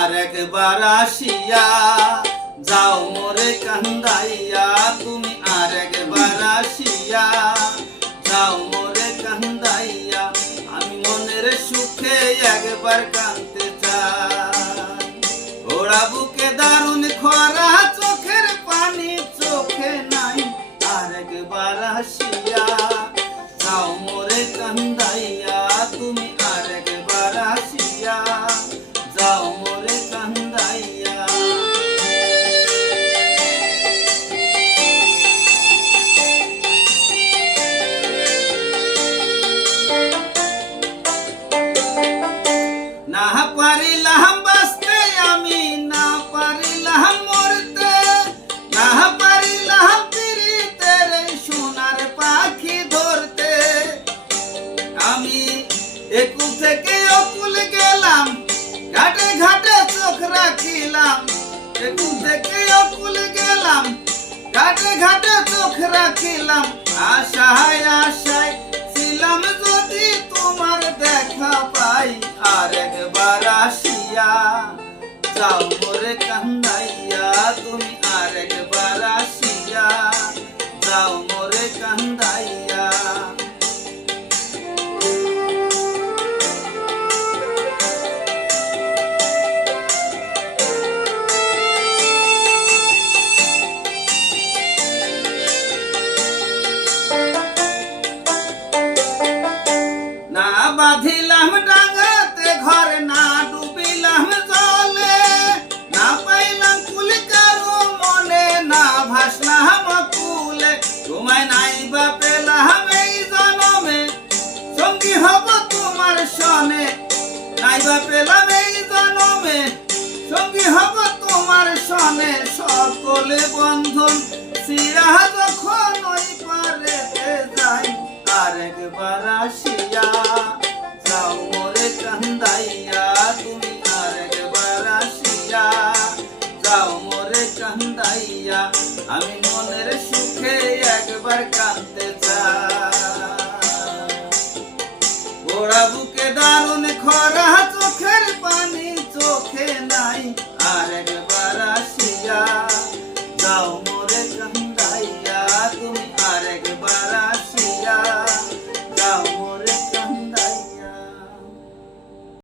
আর একবার আসিয়া যাও মোরে কান্দাইয়া, তুমি আর একবার আসিয়া যাও মোরে কান্দাইয়া, আমি মনের সুখে একবার কাঁদতে চাই। ওরা বুকে দারুণ খরা, চোখের পানি চোখে নাই, আর একবার আসিয়া যাও মোরে কান্দাইয়া, তুমি আর একবার আসিয়া যাও মোরে কান্দাইয়া। না পারিলাম বাঁচতে আমি, না পারিলাম মরতে, না পারিলাম পিরিতের সোনার পাখি ধরতে। আমি একুল থেকে অকুল গেলাম, ঘাটে ঘাটে চোখ রাখিলাম, একুল থেকে অকুল গেলাম, ঘাটে ঘাটে চোখ রাখিলাম। আশায় আশায় ছিলাম যদি তোমার দেখা পাই, আর একবার আসিয়া যাও মোরে কান্দাইয়া, তুমি আর একবার আসিয়া যাও মোরে কান্দাইয়া। না বাঁধিলাম ডাঙাতে ঘর, না ডুবিলাম জলে, না পাইলাম কুল কারো মনে, না ভাসলাম কুলে। তোমায় নাইবা পেলাম এই জনমে, সঙ্গী হব তোমার সনে। নাইবা পেলাম এই জনমে, সঙ্গী হব তোমার সনে। সকলে বন্ধন চিরা যখন ওই পারেতে যাই, আর একবার আসিয়া যাও মোরে কান্দাইয়া, তুমি আর একবার আসিয়া যাও মোরে কান্দাইয়া, আমি মনের সুখে একবার কাঁদতে